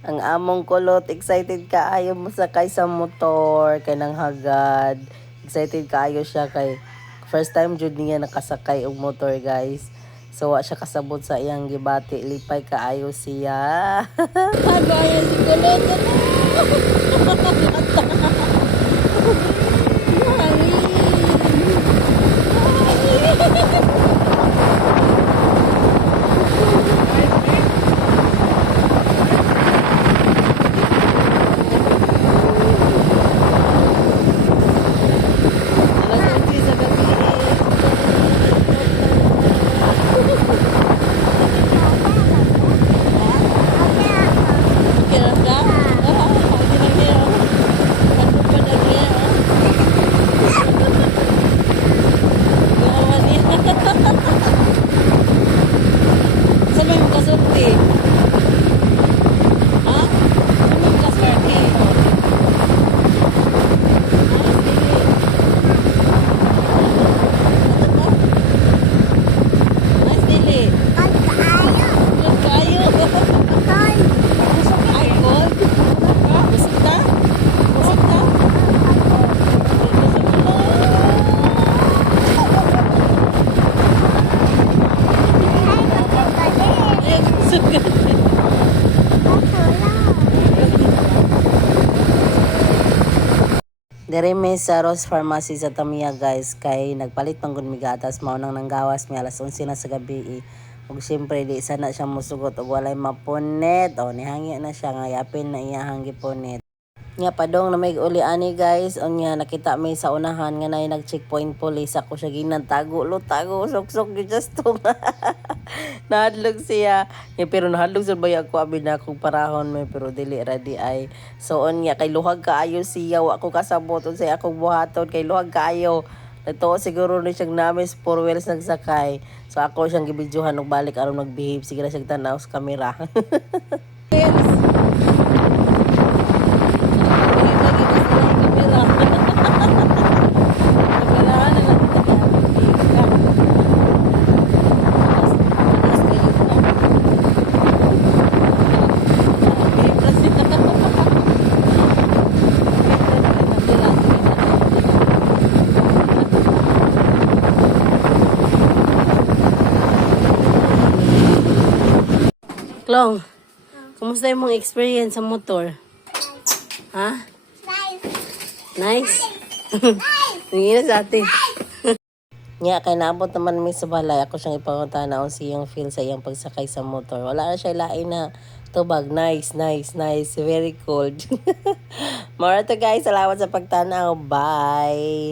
Ang among kulot, excited kaayo mo sakay sa motor, kay nang hagad. Excited kaayo siya kay first time jud niya nakasakay og motor, guys. So wa siya kasabot sa iyang gibati, lipay kaayo siya. Ano ayan si kulot? Dere may sa Rose Pharmacy sa Tamiya, guys, kay nagpalit pang gud mi gatas, mao nang nanggawas mi alas 11 na sa gabi. Ug syempre di sana siya mosugot og walay mapunet. O nihangi na siya nga yapin na iyahang gipunet. Nya padong na may uli ani, guys, unya nakita mi sa unahan nga nay nag-checkpoint police, ako siya ginantago lo tago sok-sok gyud just to. Nahadlok siya. Pero nahadlok sa baya ko abi na akong parahon may pero dili ra di ay. So unya kay luhag kaayo siya, wa ko kasabot unsay akong buhaton kay luhag kaayo. Ito siguro ni siyang namis 4 wheels nagsakay. So ako siyang gibidyohan og balik aron magbehave, sige na siyang tanaw sa kamera. Klong, kumusta yung mong experience sa motor? Ha? Nice? Nanginas sa atin. Nga, kay naabot naman may sa balay. Ako siyang ipakunta na kung siyang feel sa iyang pagsakay sa motor. Wala na siya lain na tubag. Nice, nice, nice. Very cold. More to, guys. Salamat sa pagtanaw. Bye!